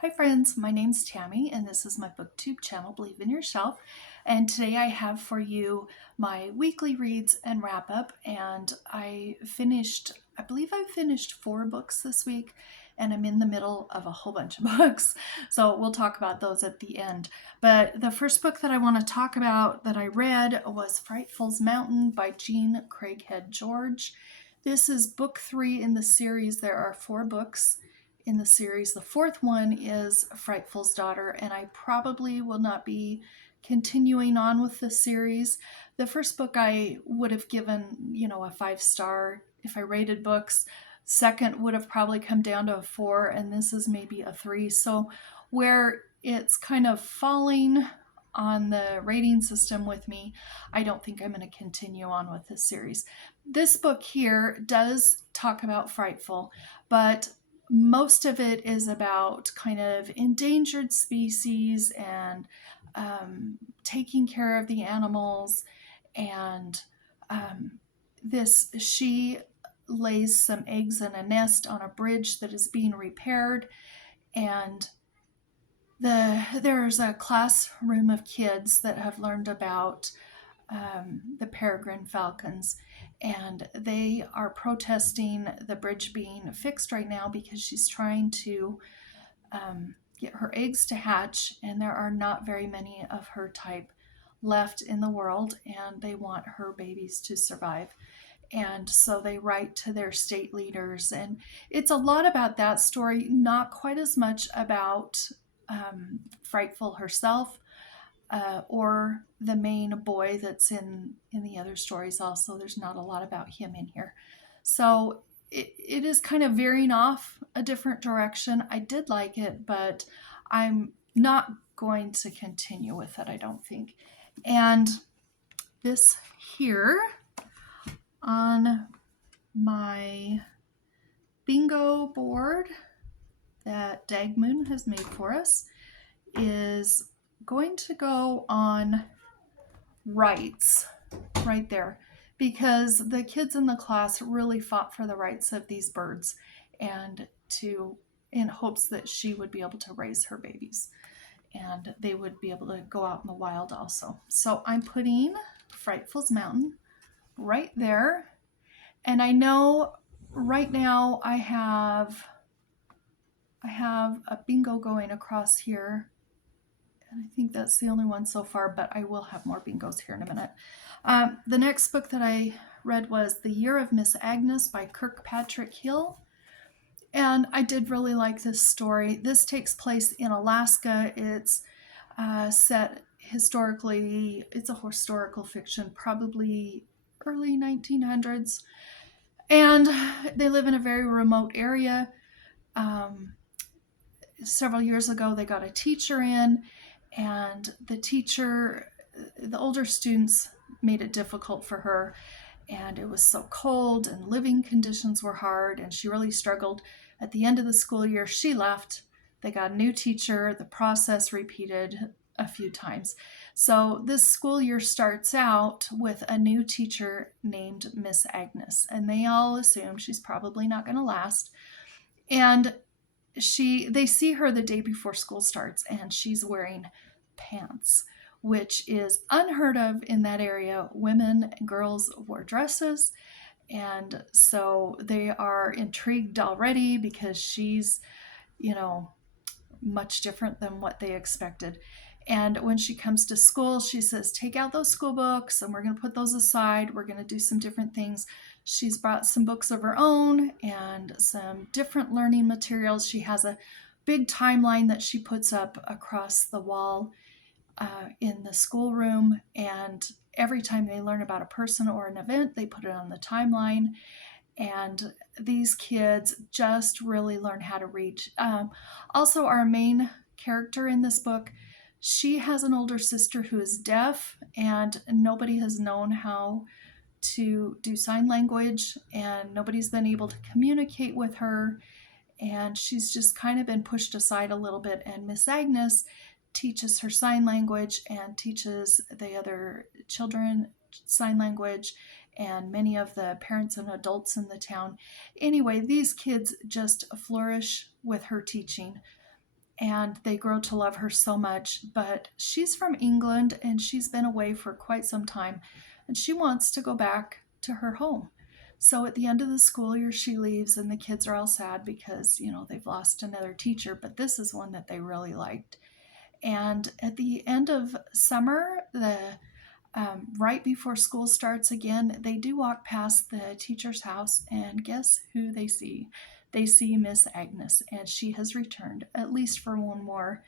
Hi friends, my name's Tammy and this is my booktube channel, Believe in Yourself. And today I have for you my weekly reads and wrap up. And I believe I finished 4 books this week, and I'm in the middle of a whole bunch of books. So we'll talk about those at the end. But the first book that I want to talk about that I read was Frightful's Mountain by Jean Craighead George. This is book 3 in the series. There are 4 books in the series. The 4th one is Frightful's Daughter, and I probably will not be continuing on with the series. The first book I would have given, a 5-star if I rated books. Second would have probably come down to a 4, and this is maybe a 3. So where it's kind of falling on the rating system with me, I don't think I'm going to continue on with this series. This book here does talk about Frightful, but most of it is about kind of endangered species and taking care of the animals. And she lays some eggs in a nest on a bridge that is being repaired. And there's a classroom of kids that have learned about the peregrine falcons, and they are protesting the bridge being fixed right now because she's trying to get her eggs to hatch, and there are not very many of her type left in the world, and they want her babies to survive. And so they write to their state leaders, and it's a lot about that story, not quite as much about Frightful herself, or the main boy that's in the other stories also. There's not a lot about him in here. So it is kind of veering off a different direction. I did like it, but I'm not going to continue with it, I don't think. And this here on my bingo board that Dagmoon has made for us is going to go on rights right there, because the kids in the class really fought for the rights of these birds, and in hopes that she would be able to raise her babies and they would be able to go out in the wild also. So I'm putting Frightful's Mountain right there. And I know right now I have a bingo going across here, and I think that's the only one so far, but I will have more bingos here in a minute. The next book that I read was The Year of Miss Agnes by Kirkpatrick Hill. And I did really like this story. This takes place in Alaska. It's set historically, it's a historical fiction, probably early 1900s. And they live in a very remote area. Several years ago, they got a teacher in, and the older students made it difficult for her, and it was so cold and living conditions were hard, and she really struggled. At the end of the school year, she left. They got a new teacher. The process repeated a few times. So this school year starts out with a new teacher named Miss Agnes, and they all assume she's probably not going to last. And they see her the day before school starts, and she's wearing pants, which is unheard of in that area. Women and girls wore dresses, and so they are intrigued already because she's, much different than what they expected. And when she comes to school, she says, take out those school books and we're going to put those aside. We're going to do some different things. She's brought some books of her own and some different learning materials. She has a big timeline that she puts up across the wall in the schoolroom. And every time they learn about a person or an event, they put it on the timeline. And these kids just really learn how to read. Also, our main character in this book, she has an older sister who is deaf, and nobody has known how to do sign language, and nobody's been able to communicate with her, and she's just kind of been pushed aside a little bit. And Miss Agnes teaches her sign language and teaches the other children sign language, and many of the parents and adults in the town. Anyway, these kids just flourish with her teaching. and they grow to love her so much. But she's from England, and she's been away for quite some time, and she wants to go back to her home. So at the end of the school year, she leaves, and the kids are all sad because, they've lost another teacher, but this is one that they really liked. And at the end of summer, right before school starts again, they do walk past the teacher's house, and guess who they see? They see Miss Agnes, and she has returned at least for one more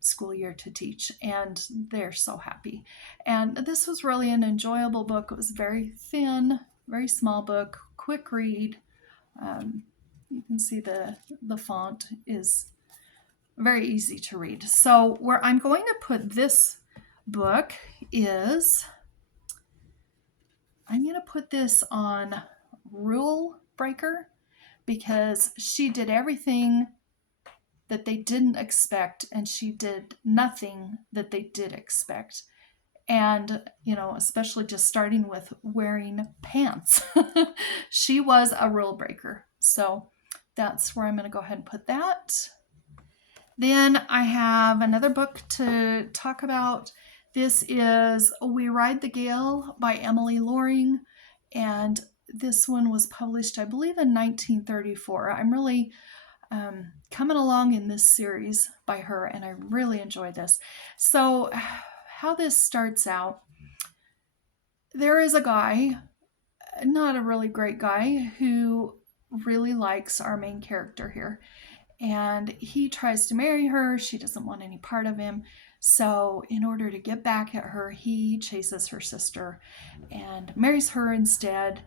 school year to teach, and they're so happy. And this was really an enjoyable book. It was very thin, very small book, quick read. You can see the font is very easy to read. So where I'm going to put this book is, I'm going to put this on Rule Breaker, because she did everything that they didn't expect, and she did nothing that they did expect. And, especially just starting with wearing pants. She was a rule breaker. So that's where I'm going to go ahead and put that. Then I have another book to talk about. This is We Ride the Gale by Emilie Loring, and this one was published, I believe, in 1934. I'm really coming along in this series by her, and I really enjoy this. So how this starts out, there is a guy, not a really great guy, who really likes our main character here. And he tries to marry her. She doesn't want any part of him. So in order to get back at her, he chases her sister and marries her instead.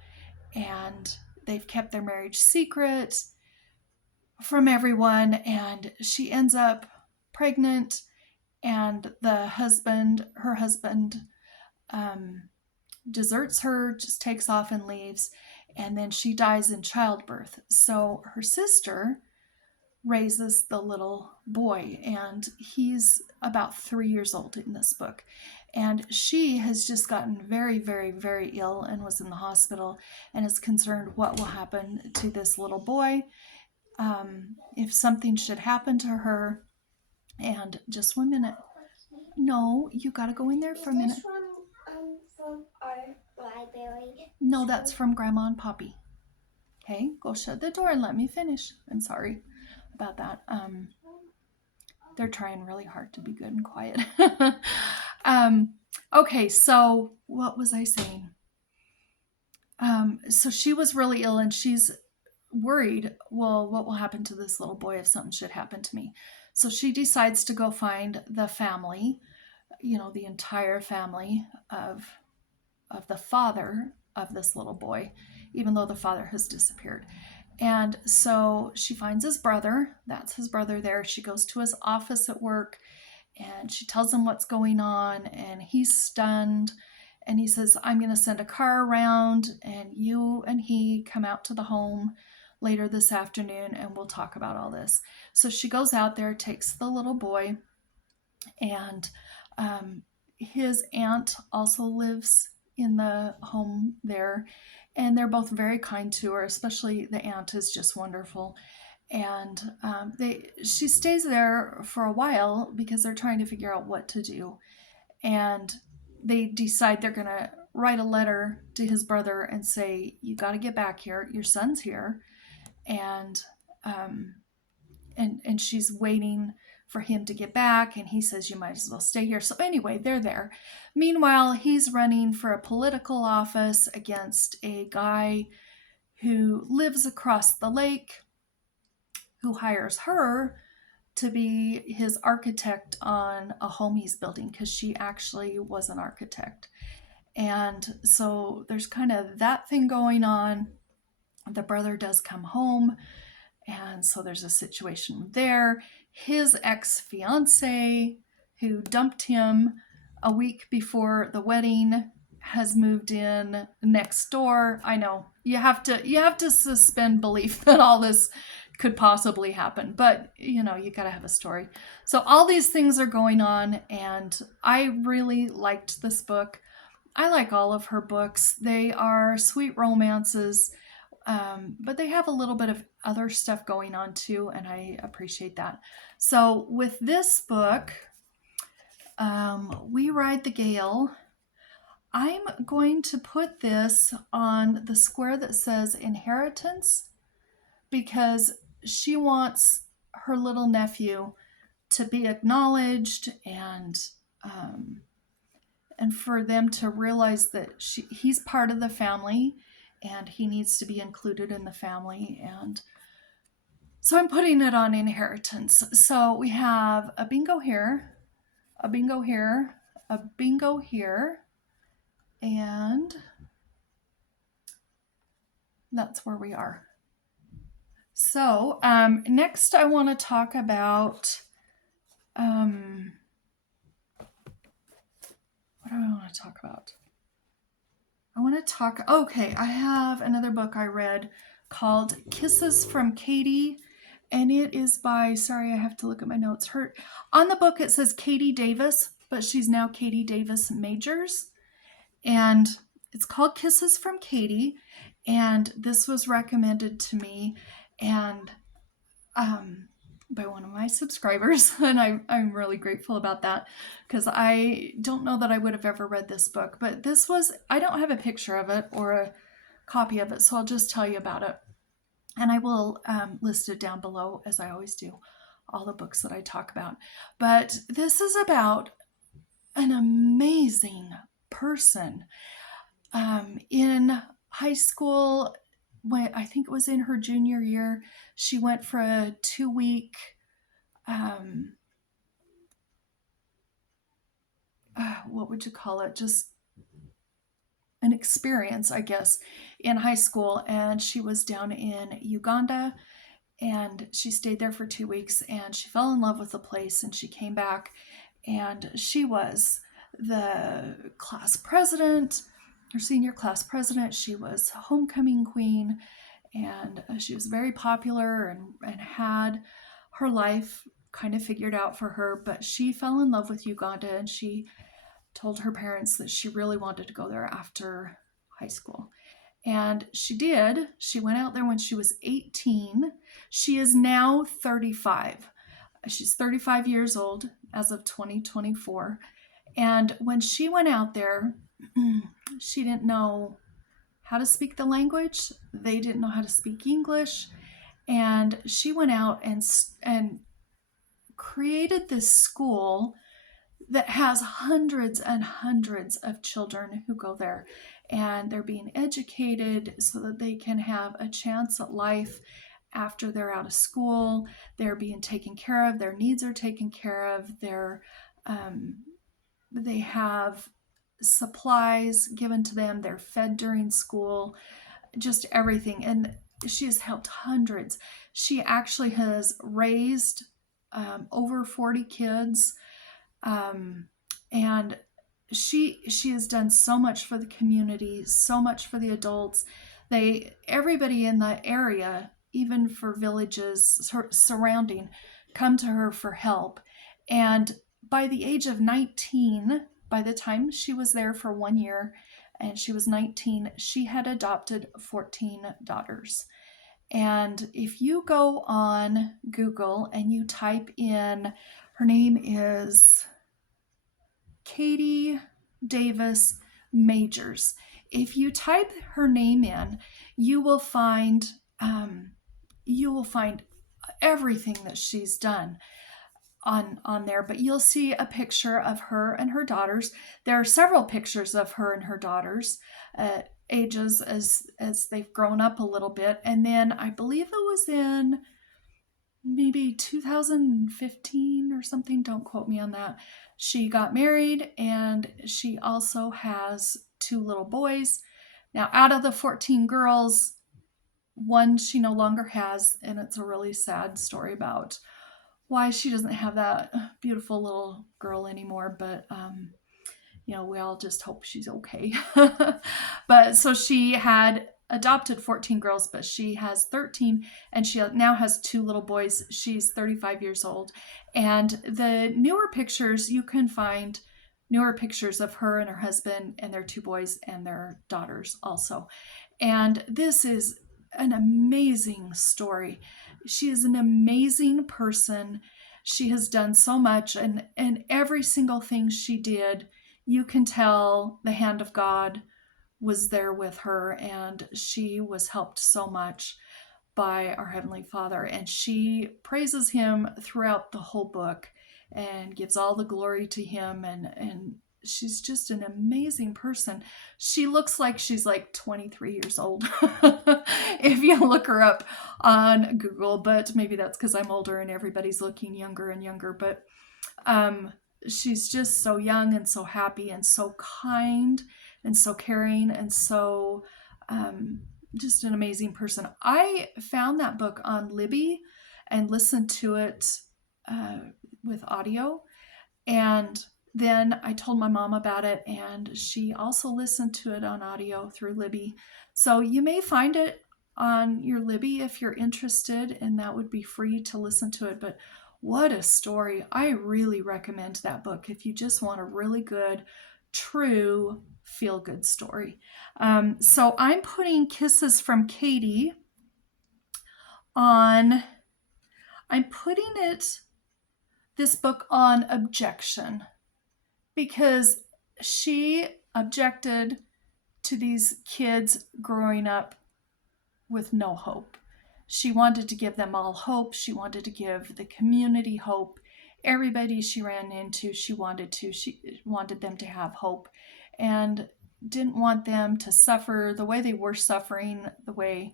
And they've kept their marriage secret from everyone. And she ends up pregnant. And her husband deserts her, just takes off and leaves. And then she dies in childbirth. So her sister raises the little boy, and he's about 3 years old in this book. And she has just gotten very, very, very ill and was in the hospital, and is concerned what will happen to this little boy if something should happen to her. And just 1 minute. No, you got to go in there for a minute. From our library? No, that's from Grandma and Poppy. Okay, go shut the door and let me finish. I'm sorry about that. They're trying really hard to be good and quiet. Okay, so what was I saying? So she was really ill, and she's worried, well, what will happen to this little boy if something should happen to me? So she decides to go find the family, the entire family of the father of this little boy, even though the father has disappeared. And so she finds his brother. That's his brother there. She goes to his office at work, and she tells him what's going on, and he's stunned. And he says, I'm going to send a car around, and you and he come out to the home later this afternoon, and we'll talk about all this. So she goes out there, takes the little boy, and his aunt also lives in the home there, and they're both very kind to her. Especially the aunt is just wonderful. And she stays there for a while because they're trying to figure out what to do. And they decide they're going to write a letter to his brother and say, you got to get back here. Your son's here. And she's waiting for him to get back, and he says you might as well stay here. So anyway, they're there. Meanwhile, he's running for a political office against a guy who lives across the lake, who hires her to be his architect on a home he's building, because she actually was an architect. And so there's kind of that thing going on. The brother does come home, and so there's a situation there. His ex-fiance, who dumped him a week before the wedding, has moved in next door. I know, you have to suspend belief that all this could possibly happen, but you gotta have a story. So all these things are going on, and I really liked this book. I like all of her books. They are sweet romances. But they have a little bit of other stuff going on too, and I appreciate that. So with this book, We Ride the Gale, I'm going to put this on the square that says inheritance because she wants her little nephew to be acknowledged um, and for them to realize that he's part of the family and he needs to be included in the family. And so I'm putting it on inheritance. So we have a bingo here, a bingo here, a bingo here, and that's where we are. So next I want to talk about what do I want to talk about? Okay, I have another book I read called Kisses from Katie, and it is by, sorry, I have to look at my notes. On the book it says Katie Davis, but she's now Katie Davis Majors, and it's called Kisses from Katie, and this was recommended to me, and by one of my subscribers, and I'm really grateful about that because I don't know that I would have ever read this book, but this was, I don't have a picture of it or a copy of it, so I'll just tell you about it, and I will list it down below as I always do, all the books that I talk about. But this is about an amazing person. In high school, when I think it was in her junior year, she went for a 2-week what would you call it? Just an experience, I guess, in high school. And she was down in Uganda and she stayed there for 2 weeks and she fell in love with the place and she came back and she was the class president, her senior class president. She was homecoming queen and she was very popular and had her life kind of figured out for her, but she fell in love with Uganda and she told her parents that she really wanted to go there after high school. And she did. She went out there when she was 18. She is now 35. She's 35 years old as of 2024. And when she went out there, she didn't know how to speak the language. They didn't know how to speak English. And she went out and created this school that has hundreds and hundreds of children who go there, and they're being educated so that they can have a chance at life after they're out of school. They're being taken care of, their needs are taken care of, they have supplies given to them, they're fed during school, just everything. And she has helped hundreds. She actually has raised over 40 kids. And she has done so much for the community, so much for the adults. Everybody in the area, even for villages surrounding, come to her for help. And by the age of 19, by the time she was there for 1 year and she was 19, she had adopted 14 daughters. And if you go on Google and you type in, her name is Katie Davis Majors. If you type her name in, you will find everything that she's done on there. But you'll see a picture of her and her daughters. There are several pictures of her and her daughters at ages as they've grown up a little bit. And then I believe it was in maybe 2015 or something, don't quote me on that, she got married, and she also has 2 little boys. Now, out of the 14 girls, one she no longer has, and it's a really sad story about why she doesn't have that beautiful little girl anymore, but we all just hope she's okay. But so she had adopted 14 girls, but she has 13, and she now has 2 little boys. She's 35 years old. And the newer pictures, you can find newer pictures of her and her husband and their 2 boys and their daughters also. And this is an amazing story. She is an amazing person. She has done so much, and every single thing she did, you can tell the hand of God was there with her, and she was helped so much by our Heavenly Father. And she praises Him throughout the whole book and gives all the glory to Him. And she's just an amazing person. She looks like she's like 23 years old if you look her up on Google, but maybe that's because I'm older and everybody's looking younger and younger. But she's just so young and so happy and so kind and so caring and so just an amazing person. I found that book on Libby and listened to it with audio. And then I told my mom about it, and she also listened to it on audio through Libby. So you may find it on your Libby if you're interested, and that would be free to listen to it. But what a story. I really recommend that book if you just want a really good, true, feel-good story. So I'm putting Kisses from Katie on, I'm putting this book on objection, because she objected to these kids growing up with no hope. She wanted to give them all hope. She wanted to give the community hope. Everybody she ran into, she wanted them to have hope, and didn't want them to suffer the way they were suffering, the way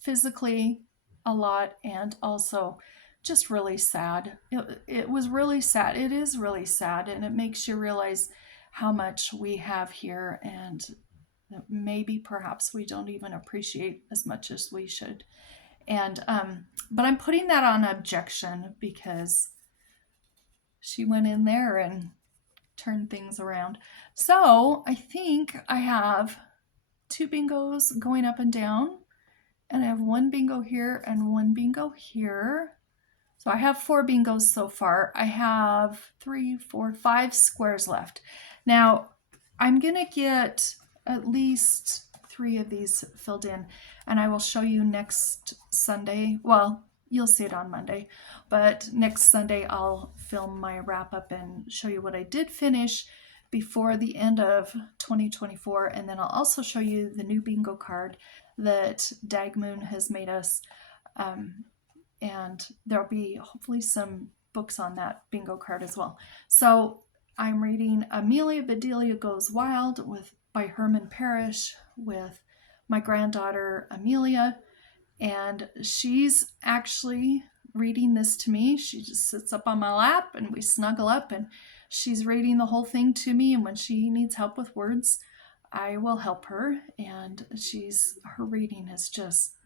physically a lot, and also just really sad. It was really sad. It is really sad, and it makes you realize how much we have here, and maybe perhaps we don't even appreciate as much as we should. And but I'm putting that on objection because she went in there and turned things around. So I think I have 2 bingos going up and down, and I have 1 bingo here and 1 bingo here. So I have 4 bingos so far. I have 3, 4, 5 squares left. Now I'm gonna get at least 3 of these filled in, and I will show you next Sunday. Well, you'll see it on Monday, but next Sunday I'll film my wrap up and show you what I did finish before the end of 2024, and then I'll also show you the new bingo card that Dagmoon has made us, and there'll be hopefully some books on that bingo card as well. So I'm reading Amelia, Bedelia Goes Wild by Herman Parish with my granddaughter Amelia, and she's actually reading this to me. She just sits up on my lap and we snuggle up, and she's reading the whole thing to me, and when she needs help with words, I will help her, and her reading has just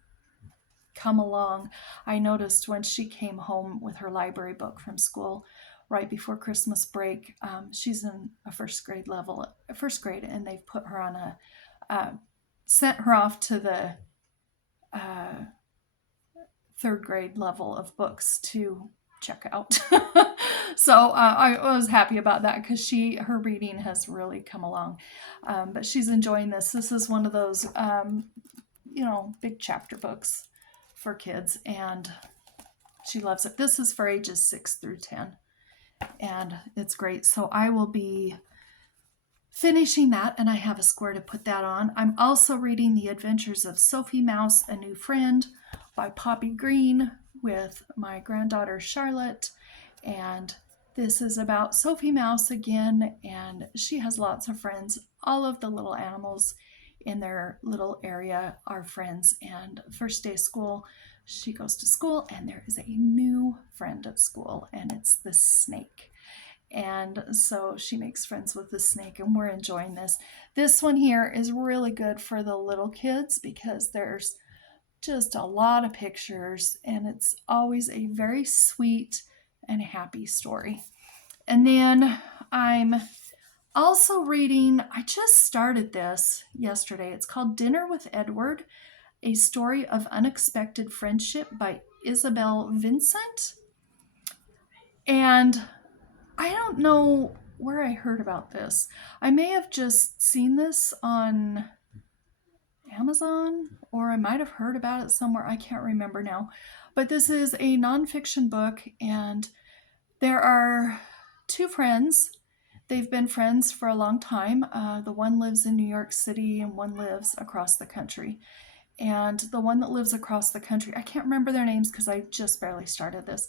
come along. I noticed when she came home with her library book from school right before Christmas break, she's in a first grade, and they've put her on sent her off to the 3rd grade level of books to check out. So I was happy about that because her reading has really come along. But she's enjoying this. This is one of those, big chapter books for kids, and she loves it. This is for ages 6 through 10, and it's great. So I will be finishing that, and I have a square to put that on. I'm also reading The Adventures of Sophie Mouse, a New Friend by Poppy Green with my granddaughter Charlotte, and this is about Sophie Mouse again, and she has lots of friends. All of the little animals in their little area are friends, and first day of school, she goes to school, and there is a new friend at school, and it's the snake. And so she makes friends with the snake, and we're enjoying this. This one here is really good for the little kids because there's just a lot of pictures, and it's always a very sweet and happy story. And then I'm also reading, I just started this yesterday. It's called Dinner with Edward, A Story of Unexpected Friendship by Isabel Vincent. And I don't know where I heard about this. I may have just seen this on Amazon, or I might have heard about it somewhere. I can't remember now. But this is a nonfiction book, and there are two friends. They've been friends for a long time. The one lives in New York City, and one lives across the country. And the one that lives across the country, I can't remember their names because I just barely started this,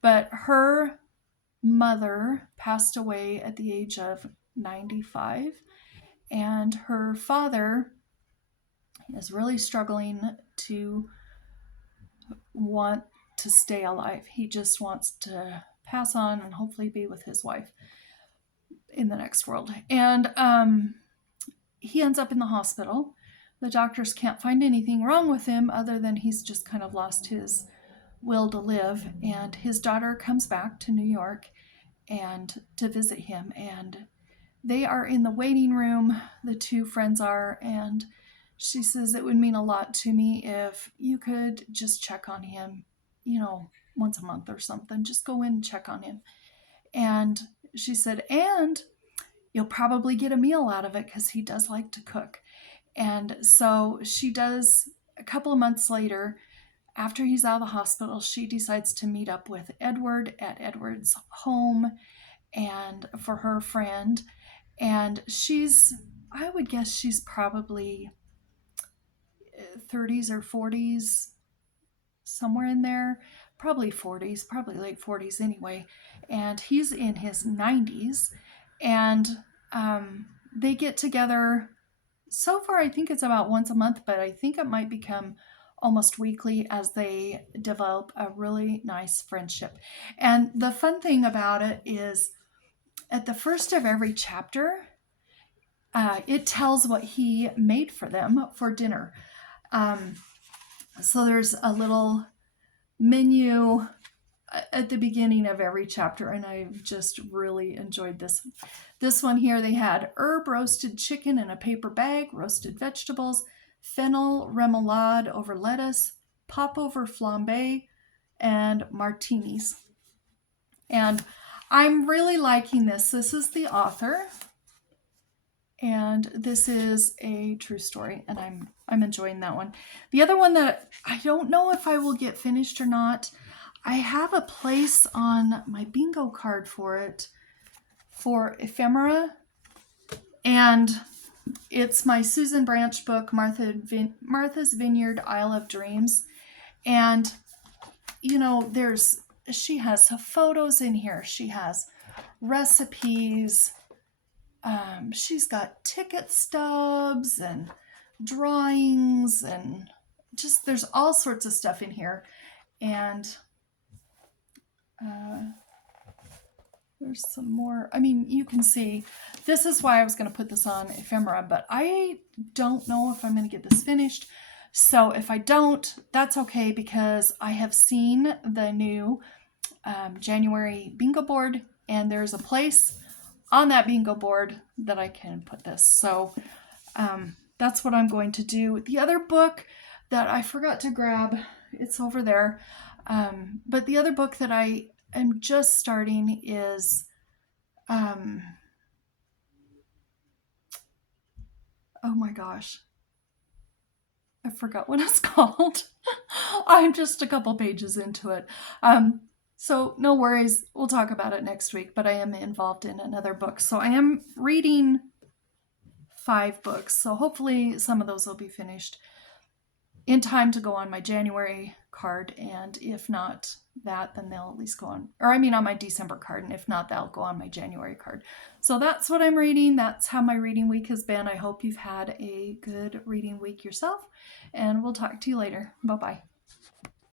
but her mother passed away at the age of 95, and her father is really struggling to want to stay alive. He just wants to pass on and hopefully be with his wife in the next world. And he ends up in the hospital. The doctors can't find anything wrong with him other than he's just kind of lost his will to live. And his daughter comes back to New York and to visit him. And they are in the waiting room, the two friends are, and she says, it would mean a lot to me if you could just check on him, once a month or something. Just go in and check on him. And she said, and you'll probably get a meal out of it because he does like to cook. And so she does. A couple of months later, after he's out of the hospital, she decides to meet up with Edward at Edward's home and for her friend. And I would guess she's probably 30s or 40s, somewhere in there. Probably 40s, probably late 40s anyway. And he's in his 90s. And they get together. So far, I think it's about once a month, but I think it might become almost weekly as they develop a really nice friendship. And the fun thing about it is at the first of every chapter, it tells what he made for them for dinner. So there's a little menu at the beginning of every chapter, and I've just really enjoyed this. This one here, they had herb roasted chicken in a paper bag, roasted vegetables, fennel remoulade over lettuce, popover flambe, and martinis. And I'm really liking this. This is the author, and this is a true story, and I'm enjoying that one. The other one that I don't know if I will get finished or not, I have a place on my bingo card for it, for ephemera, and it's my Susan Branch book, Martha's Vineyard, Isle of Dreams. And, she has photos in here. She has recipes. She's got ticket stubs and drawings, and just there's all sorts of stuff in here. And there's some more. You can see, this is why I was going to put this on ephemera, but I don't know if I'm going to get this finished. So if I don't, that's okay, because I have seen the new January bingo board, and there's a place on that bingo board that I can put this. So that's what I'm going to do. The other book that I forgot to grab, it's over there. But the other book that I am just starting is oh my gosh, I forgot what it's called. I'm just a couple pages into it. So no worries, we'll talk about it next week, but I am involved in another book. So I am reading 5 books, so hopefully some of those will be finished in time to go on my January card, and if not that, then they'll at least go on, on my December card, and if not, they'll go on my January card. So that's what I'm reading. That's how my reading week has been. I hope you've had a good reading week yourself, and we'll talk to you later. Bye-bye.